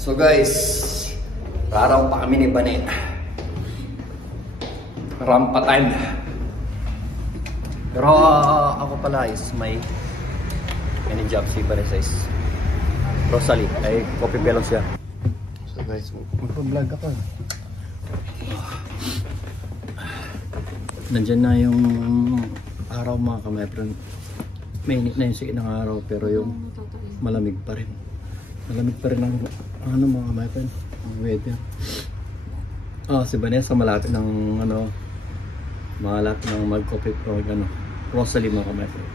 So guys, rarampa kami ni Bane. Rampa time. Pero ako pala is may job si Bane sa Rosalie. Ay, coffee belong siya. So guys, magpa-vlog ako. Nandyan na yung araw mga kamepren. Mainit na yung sikin ng araw pero yung malamig pa rin. Malamig pa rin ang ano mga kamepren, ang weather. Si Vanessa malapit ng malapit ng mag-coffee pro Rosalie mga kamepren.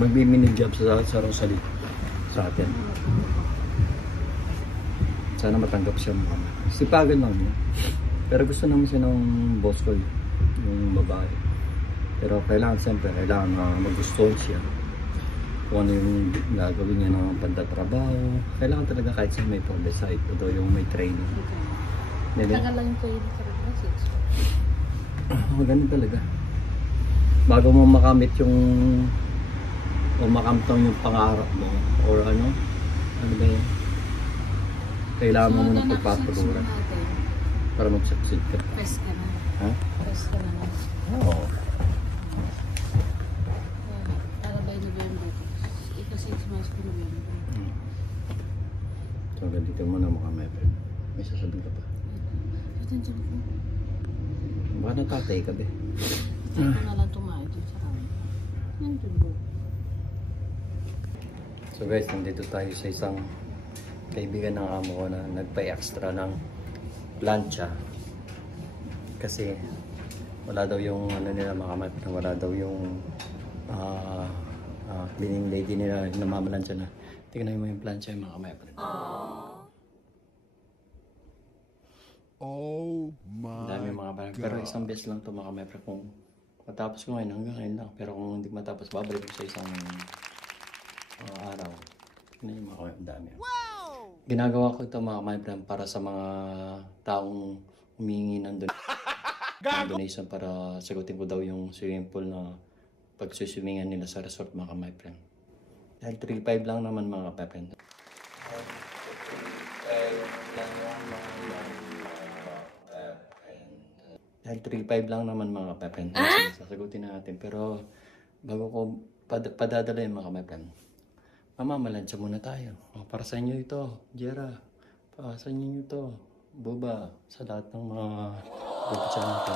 Magbi-mini job sa Rosalie sa atin. Sana matanggap siya mga kamepren. Sipagan lang niya. Pero gusto naman siya ng boss ko yung babae. Pero kailangan magustuhan siya kung ano yung gagawin niya ng pandatrabaho. Kailangan talaga kahit siya may publicite o yung may training. Tagal lang yung training sa rin. Ganun talaga. Bago mo makamit yung yung pangarap mo or ano ba yun? Kailangan mo muna pagpapatuloran para mag-succeed ka. Press ka na. Ha? Press ka na. Oo. Para by November. Ito 6 months po November. So, ganito mo na mga mepel. May sasabihin ka pa. Ito yung po. Baka natatay ka ba? Ito na lang tumayo dito sa kami. Yan po. So guys, nandito tayo sa isang kaibigan ng amo ko na nagpa-extra ng plancha. Kasi wala daw yung nila mga kamepel. Wala daw yung cleaning lady nila namamalansya na. Tingnan mo yung plancha yung mga kamepel. Oh my dami mga kamepel. Pero isang beses lang ito mga kamepel. Kung matapos ko ngayon, hanggang ngayon lang. Pero kung hindi matapos, babalik ko sa isang araw. Tingnan yung mga kamepel. Dami. Ginagawa ko ito mga kamepel para sa mga taong humingi ng donation para sagutin ko daw yung swimming pool na pagsuswimingan nila sa resort mga kamepel. Dahil 3.5 lang naman mga kapepren. Dahil 3.5 lang naman mga kapepren. Sasagutin natin. Pero bago ko padadala yung mga kapepren, mamamalansya muna tayo. Para sa inyo ito, Jera. Para sa inyo ito, Boba. Sa lahat ng mga bubutsa natin.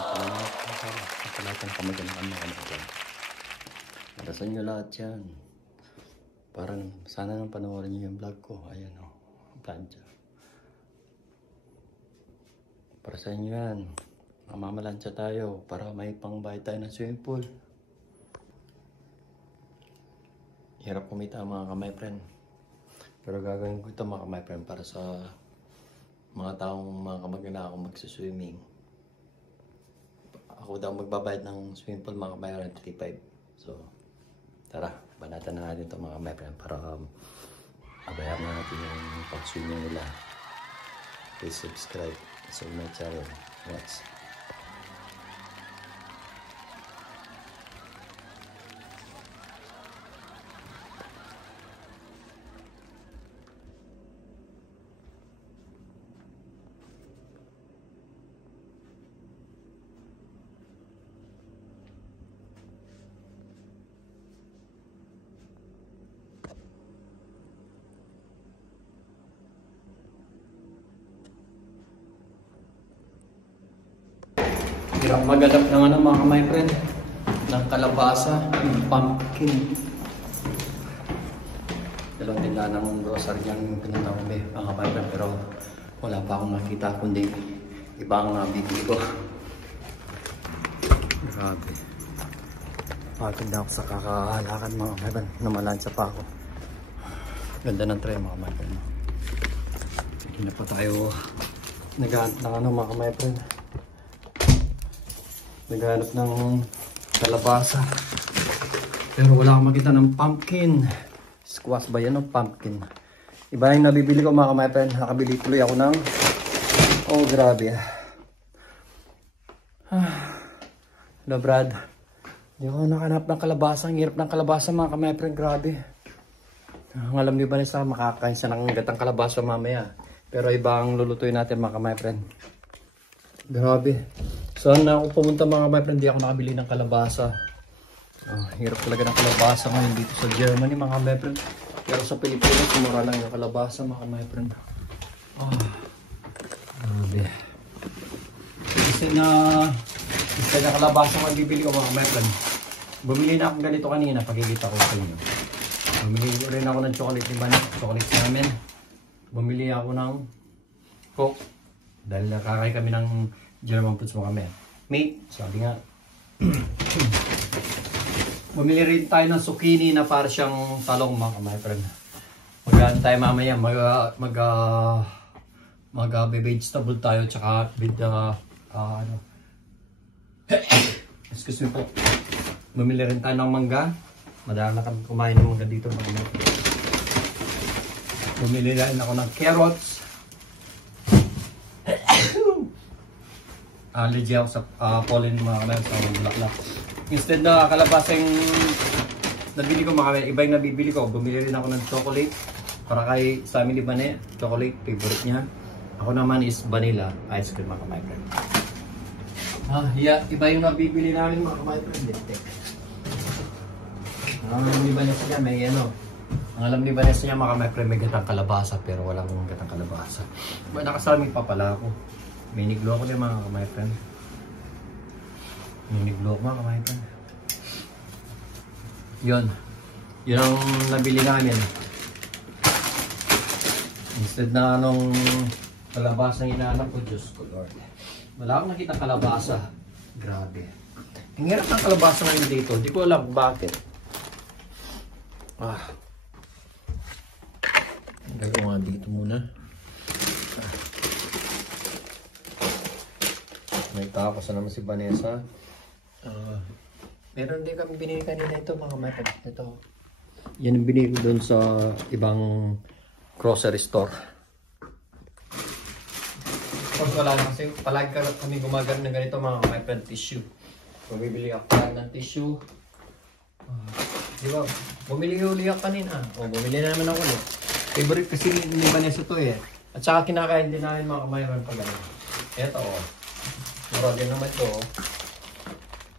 Sa lahat ng kamaganakan mga kapepren. Para sa inyo lahat yan. Parang sana nang panoorin niyo yung vlog ko. Ayan o. Plancha. Para sa inyo yan. Mamamalansya tayo para may pangbayad tayo ng swimming pool. Hirap kumita mga kamay-friend. Pero gagawin ko ito mga kamay-friend para sa mga taong mga kamag-anak akong magsiswimming. Ako daw magbabayad ng swimming pool mga kamay-friend 3.5. So, tara, banatan na natin ito mga kamay-friend para abayaan na natin yung pag-swimming nila. Please subscribe sa my channel. Watch. Hirap maghanap ng mga my friend, ng kalabasa, ng pumpkin. Dalawang tila ng grocery yung pinunta ko mga my friend, pero wala pa akong nakita kundi ibang bibili ko. Grabe. Pagod na ako sa kakahalakan mga my friend, namalansya pa ako. Ganda ng tray mga my friend. Hindi na pa tayo naghahanap ng mga my friend. Naghanap ng kalabasa. Pero wala akong makita ng pumpkin. Squash ba yan o pumpkin? Iba yung nabibili ko mga kamay-friend. Nakabili tuloy ako ng... Oh, grabe. Hello, Brad. Hindi ako nakahanap ng kalabasa. Ang hirap ng kalabasa mga kamay-friend. Grabe. Ang alam niyo ba nisa, makakain siya ng gatang kalabasa mamaya. Pero iba ang lulutuin natin mga my friend. Grabe. Saan na ako pumunta mga my friend, di ako nakabili ng kalabasa. Hirap talaga ng kalabasa ngayon dito sa Germany mga my friend. Pero sa Pilipinas, mura lang yung kalabasa mga my friend. Grabe. Isa na kalabasa ang bibili ko mga my friend. Bumili na akong ganito kanina, pagkikita ko sa inyo. Bumili rin ako ng chocolate ni Banet, chocolate namin. Bumili ako ng Coke. Dahil nakakay kami ng German foods mo kami. Mate, sabi nga. Bumili rin tayo ng zucchini na para siyang talong mga my friend. Mag-ano tayo mamaya, mag-vegetable tayo tsaka with excuse me po. Bumili rin tayo ng mangga. Madami na kami kumain ng mangga dito mga my friend. Bumili rin ako ng carrots. Allergy ako sa pollen mga kamay sa bulaklak. Instead na kalabasa yung nabili ko mga kamay, iba yung nabibili ko. Bumili rin ako ng chocolate para kay Sammy ni Bane. Chocolate, favorite niya. Ako naman is vanilla ice cream mga kamay friend. Iba yung nabibili namin mga kamay friend. Ang alam ni Vanessa niya may ang alam ni Vanessa niya mga kamay friend may gatang kalabasa pero walang gatang kalabasa. Nakasalamig pa pala ako. May niglo ako niya mga kamay friend. May niglo ako mga kamay friend. Yun ang nabili namin. Instead na kalabasa ang inaanap ko, Diyos ko Lord. Wala akong nakita kalabasa. Grabe. Ang hirap ng kalabasa ngayon dito. Hindi ko alam bakit. Gagawa dito muna. May tapos na naman si Vanessa. Meron din kami binili kanina ito mga kapatid. Ito. Yan ang binili ko doon sa ibang grocery store. Tapos wala na kasi palagi kami gumagamit ng ganito mga kapatid tissue. So bibili ako ng tissue. Di ba? Bumili uli ako kanina. Bumili na naman ako ulit. Favorite kasi ni Vanessa to eh. At saka kinakain din namin mga kapatid pag gano'n. Ito mura din naman ito.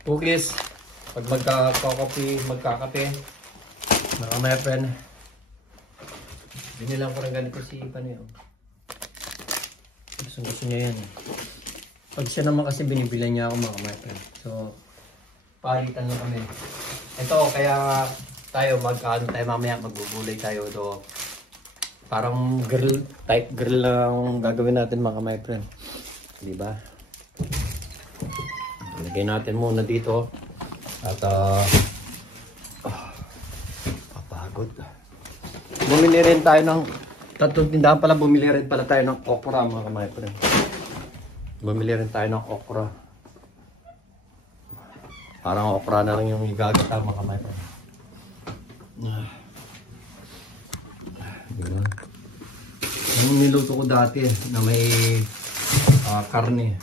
Cookies. Pag magkakape. Mga my friend. Binilang ko rin ganito si Ipan yun. Gusto niya yan. Pag siya naman kasi binibilan niya ako mga my friend. So, palitan lang kami. Ito, kaya tayo mamaya magbubulay tayo do. Parang type grill lang gagawin natin mga my friend. Diba? Lagay natin muna dito. At papagod. Bumili rin tayo ng tatlong tindahan pala. Bumili rin pala tayo ng okra mga my friend. Bumili rin tayo ng okra. Parang okra na lang yung igagata mga my friend. Yung niluto ko dati na may karne.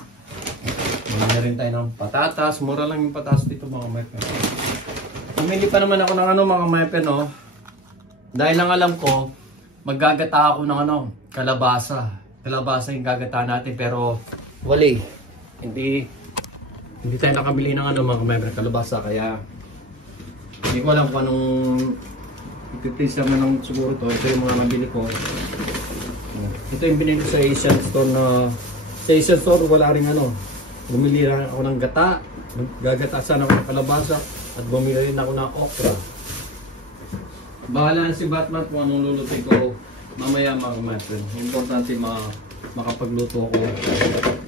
Bumili rin tayo ng patatas. Mura lang yung patatas dito mga my friend. Bumili pa naman ako ng mga my friend dahil lang alam ko maggagata ako ng kalabasa. Kalabasa yung gagata natin pero wali. Hindi tayo nakabili ng mga my friend kalabasa kaya hindi ko alam kung anong ipiplace naman ng siguro to. Ito yung mga nabili ko. Ito yung binili ko sa Asian store na sa Asian store wala rin bumili rin ako ng gata. Gagata sana ako ng kalabasa at bumili rin ako ng okra. Bahala na si Batman kung anong lulutin ko mamaya mga my friend. Importante makapagluto ko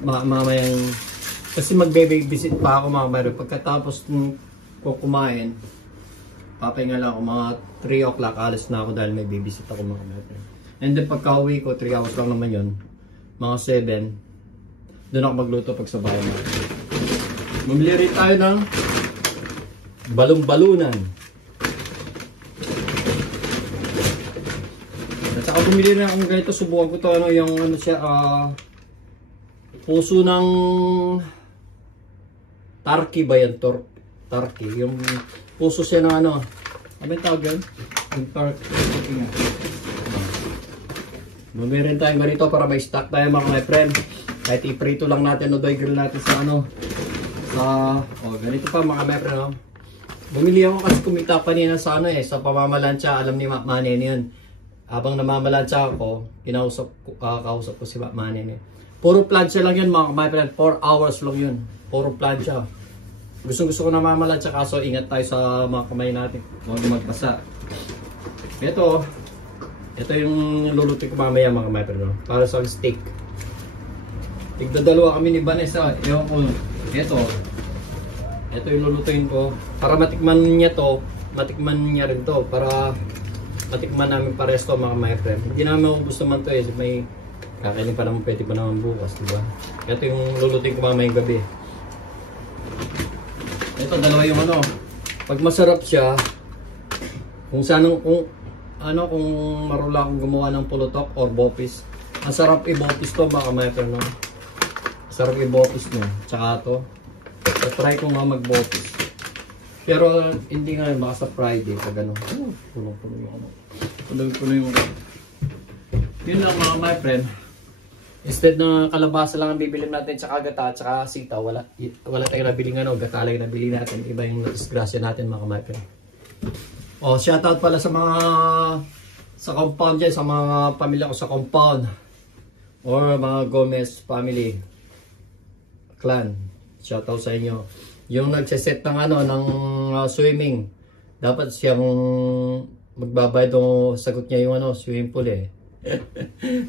mamayang kasi magbe-visit pa ako mga my friend. Pagkatapos ko kumain papahinga lang ako mga 3 o'clock alis na ako dahil may babysit ako mga my friend. And then pagka uwi ko 3 hours lang naman yun mga 7 doon ako magluto pag sa bahay natin. Bumili rin tayo ng balong-balunan. At saka bumili rin akong ganito. Subukan ko to yung siya puso ng turkey ba yan? Turkey. Yung puso siya ng ano yung tawag yan? Yung turkey nga. Bumili rin tayong ganito para may stock tayo mga my friend. Kahit iprito lang natin o doy grill natin sa ano. Ganito pa mga my friend. Bumili ako kasi kumita kanina sa ano sa pamamalansya. Alam ni Manny yun. Habang namamalansya ako, kausap ko si Manny. Puro plancha lang yun mga my friend. 4 hours lang yun. Puro plancha. Gusto ko namamalansya kaso ingat tayo sa mga kamay natin. Huwag magpasa. Ito yung lulutin ko mamaya mga my friend. Para sa steak. Tigdadalawa kami ni Vanessa. Ewan ko, ito yung lulutuin ko. Para matikman niya to, matikman niya rin to. Para matikman namin pares to mga my friend. Hindi namin ako gusto man to may kakainin pa naman, pwede pa naman bukas, diba? Ito yung lulutuin ko mamayang gabi. Ito, dalawa yung ano. Pag masarap siya, kung marula akong gumawa ng pulutok or bopis, ang sarap i-bopis to mga my friend. Sarap i-bopis nyo. Tsaka to. So, try ko nga mag-bopis. Pero hindi nga baka sa Friday pag ano. Puno-puno yung ano. Puno-puno yung ano. Yun lang mga my friend. Instead na kalabasa lang ang bibili natin tsaka gata tsaka sitaw. Wala tayong nabiling ano. Gata lang yung nabili natin. Iba yung disgrasya natin mga my friend. Shoutout pala sa mga sa compound dyan. Sa mga pamilya ko sa compound. Or mga Gomez family. Clan, shoutout sa inyo. Yung nagsiset ng ng swimming, dapat siyang magbabayad ng sagot niya yung swimming pool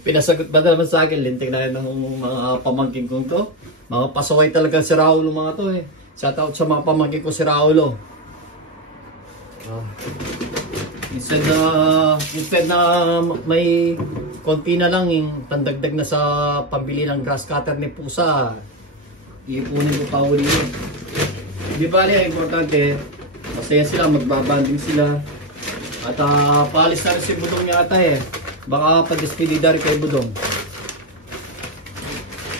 Pinasagot ba naman sa akin, lintik na ng mga pamangkin kong to. Mga pasaway talaga si Raulo mga to Shoutout sa mga pamangkin ko si Raulo. Instead na may konti na lang yung pandagdag na sa pambili ng grass cutter ni Pusa, iipunin ko pa uli yun. Di ba niya, importante, masaya sila, magbabanding sila. At paalis na rin si Budong yata Baka pag-despedida rin kay Budong.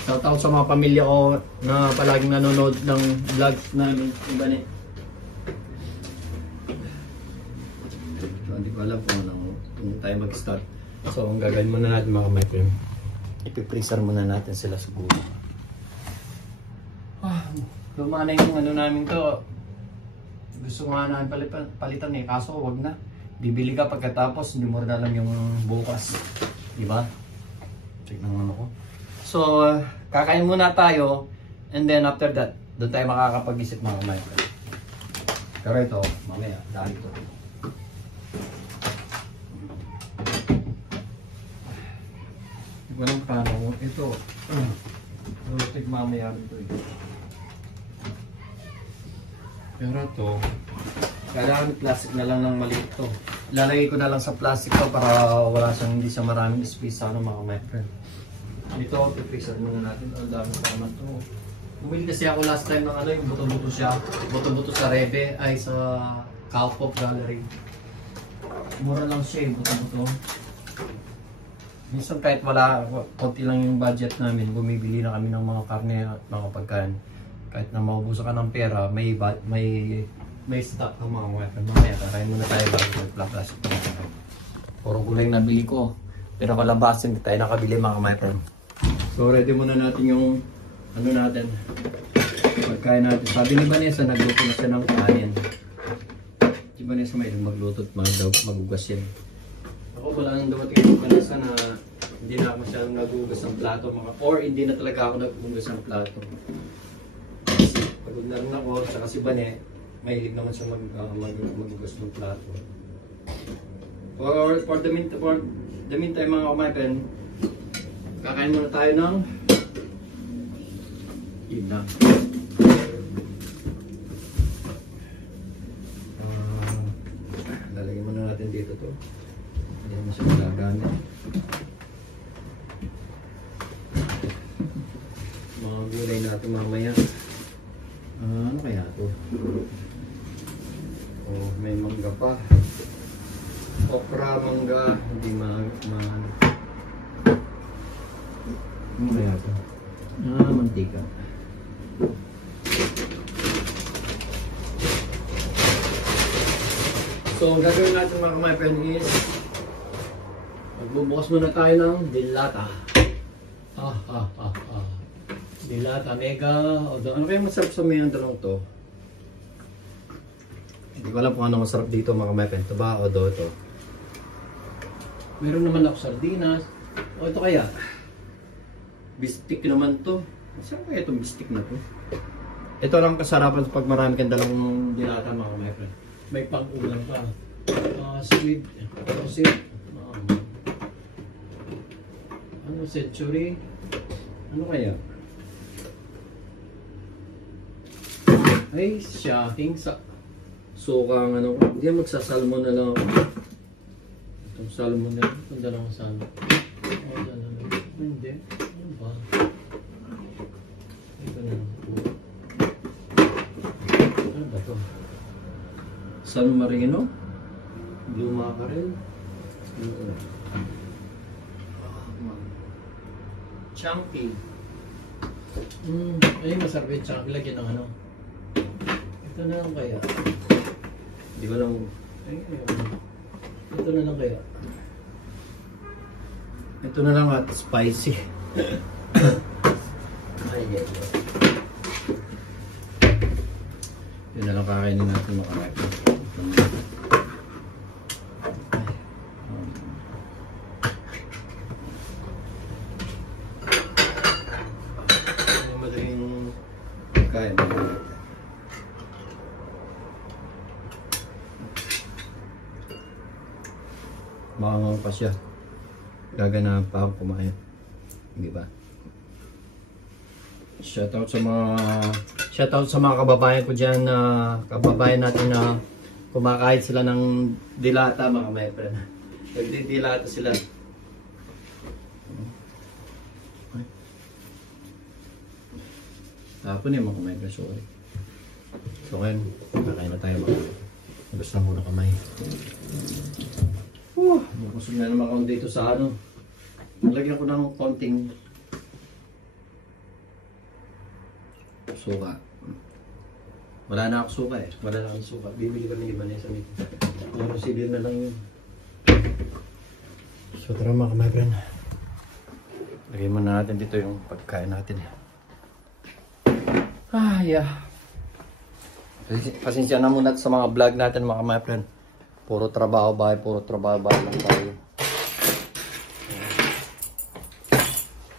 Shoutout sa mga pamilya ko na palaging nanonood ng vlogs namin. Iba niya. So, hindi ko alam kung tayo mag-start. So, ang gagawin muna natin mga my friend. Ipipreser muna natin sila sa bulo. Luma na yung namin to. Gusto nga namin palitan kaso wag na. Bibili ka pagkatapos hindi mo rin alam yung bukas. Diba? Check ng ko. So, kakain muna tayo and then after that, doon tayo makakapag-isip mga my friend. Pero ito, mamaya, dahil ito. Walang paano. Ito, lutik mamaya ito Pero ito, kailangan plastic na lang ng maliit to. Lalagay ko na lang sa plastic to para hindi siya maraming space sa mga my friend. Ito, i-freezer muna natin. Ang dami pa naman to. Bumili kasi ako last time ng yung buto-buto siya. Buto-buto sa Rebe, ay sa Kaupop Gallery. Mura lang siya buto-buto. Minsan kahit konti lang yung budget namin, bumibili na kami ng mga karne at mga pagkain. Kahit na maubusan ka ng pera, may stock ng mga weapon. Mamaya, kakain muna tayo bago mag-plastic. Puro gulay nabili ko. Pero kalabasin, hindi tayo nakabili mga weapon. So, ready muna natin yung natin. Pagkain natin. Sabi ni Vanessa, nagluto na siya ng kanin. Si Vanessa may magluto at magugas yan. Ako wala nang dumating yung Vanessa na hindi na ako masyadong nagugas ng plato. Or hindi na talaga ako nagugas ng plato. Pagod na rin ako, saka si Bane, mahilig naman siya magugas ng plato. For the meantime mga kumaipen, kakain muna tayo ng yun na. Lalagyan muna natin dito to. Hindi naman siya magagamit. Mga gulay natin mamaya. Ano kaya to? Oh, may mangga pa. Okra, mangga, hindi ano kaya to? Mantika. So, ang gagawin natin mga kamaipen is Magbubukas muna tayo ng dilata. Dilata mega. Ano kaya masarap sa mga dalawang to? Hindi ko alam kung ano masarap dito mga mepen. Ito ba o do ito? Meron naman ako sardinas. O ito kaya? Bistik naman to. Saan kaya itong bistik na to? Ito lang kasarapan pag marami kang dalawang dilata mga mepen. May pang-ulam pa. Sweet. Ano, century? Ano kaya? Ay, shocking sa sukang ano. Hindi magsasalmon na lang ako. Itong salmon na lang. Itong dalawang salmon. Hindi. Ano ba? Ito na lang po. Ano ba ito? San Marino? Blue mackerel? Chunky. Ay, masarap yung chunky. Lagyan ng ano. Ito na lang kaya. Hindi ko lang. Ito na lang kaya. Ito na lang at spicy. Ay. Yun na lang kakainin natin mga kapatid. Kain. Makangaw pa siya. Gagana pa ako kumain. Hindi ba? Shoutout sa mga kababayan ko dyan na kababayan natin na kumakain sila ng dilata mga my friend. Nagdidilata sila. Tapon yung mga kamay ko, sorry. So ngayon, kakain na tayo mga. Nabas na muna kamay. Bukusog na naman ako dito sa ano. Nalagyan ko ng konting suka. Wala na ako suka eh. Wala na akong suka. Bibili ko ng iba na sa nito. Ano sibil na lang yun. So tara mga kamay friend. Lagyan muna natin dito yung pagkain natin. Pasensya na muna sa mga vlog natin mga my friend. Puro trabaho bahay lang tayo.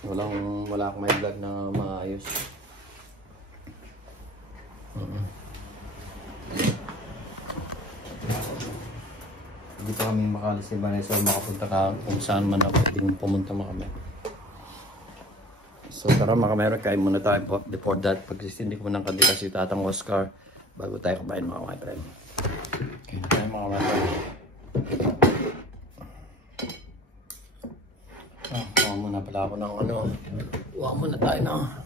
Wala akong may vlog na maayos. Hindi pa kami makalis ni Vanessa o makapunta ka kung saan man ako din pumunta mga kami. So tara mga kameron, kain muna tayo before that. Pagsisindi ko ng kandila si Tatang Oscar bago tayo kumain mga friend. Kain tayo mga friend. Kuha muna pala ako ng ano. Kuha muna tayo na.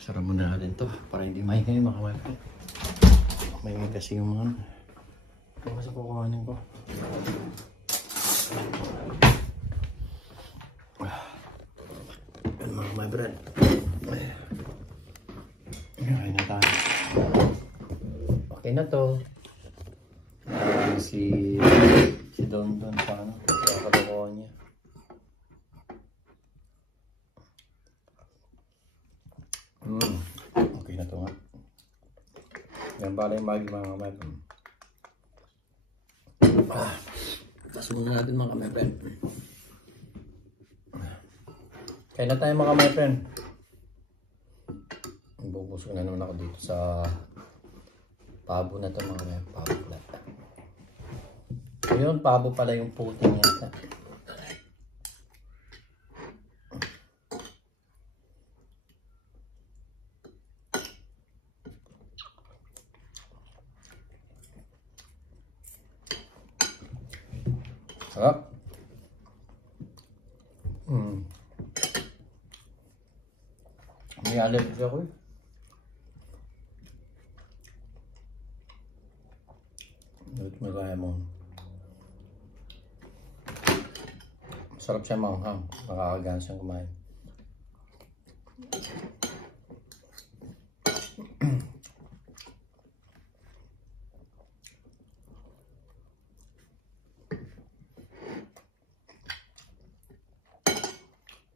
Sarap muna natin to para hindi maingay mga friend. Maingay kasi yung mga ano sa kukuhanin ko. My friend. Okay na tayo. Okay na to. Si Don sa ano. Sa kalokohan niya. Okay na to nga. Yan pala yung mga kamay. Tapos muna natin mga kamay friend. Kaya na tayo mga my friend. Bubusog na naman ako dito sa pabo na to mga my pabo plat. Ayun, pabo pala yung puting yata. Sarap. May allergic ako eh. Ito magaya mo. Masarap siya manghang. Nakakagaan siyang kumain.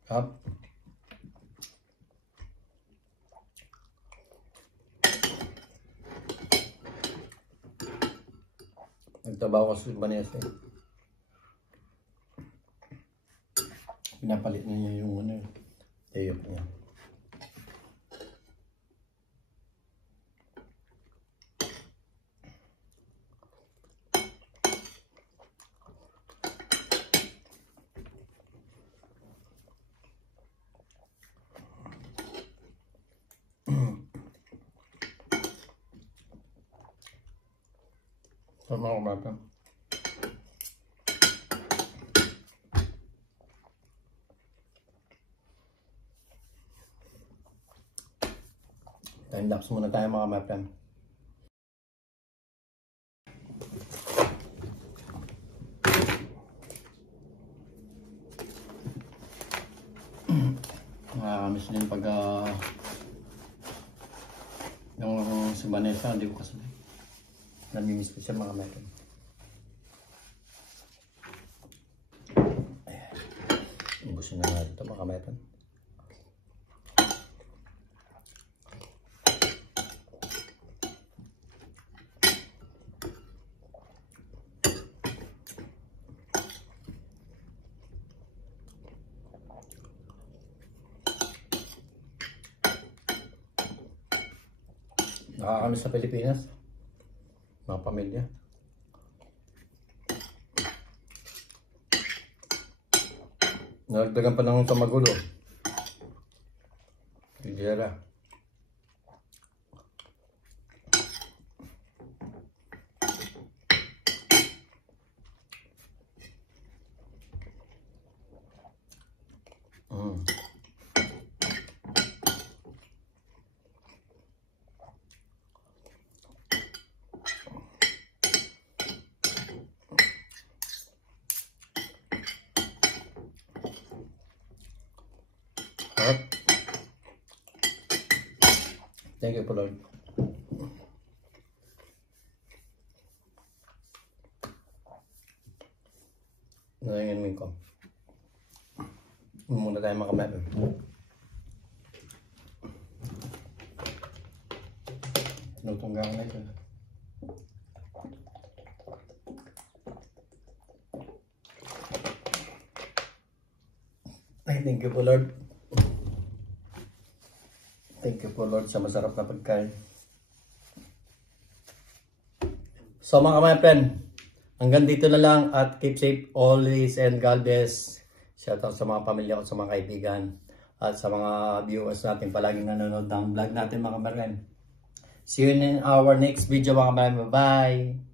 Up. Nagtrabaho ko sa Vanessa eh. Pinapalit na niya yung ano, teyok niya. Tama ko bata. Time-lapse muna tayo mga mapem. Nakakamiss din pag yung si Vanessa, hindi ko kasabay. Namimiss ko siya mga mapem. Ubusin na nga ito mga mapem. Nakakamiss sa Pilipinas. Mga pamilya. Nagdagan pa ng sa magulo. Higera. Thank you po Lord. Nalingin ko. Muna tayo makamay. Tinutunggangan na ito. Ay, thank you po Lord. Thank you po Lord sa masarap na pagkain. So mga friend, hanggang dito na lang at keep safe always and God bless. Shout out sa mga pamilya ko, sa mga kaibigan at sa mga viewers natin palaging nanonood ng vlog natin mga friend. See you in our next video mga friend. Bye!